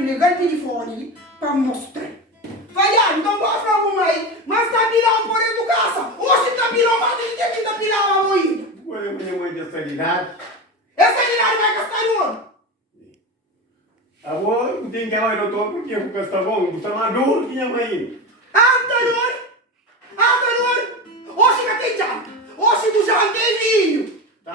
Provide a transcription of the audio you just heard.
ligar o telefone para mostrar. Falhar, não gosto da mamãe, mas tá pirando por educação. Hoje tá pirando, mas ele tem que tá pirando a mãe. Olha, minha mãe dessa idade. Essa idade vai gastar no ano. Agora, não tem que ir ao doutor porque eu vou gastar bom. Você é maduro, minha mãe. Anterior. Hoje que tem já. Hoje tu já tem vinho.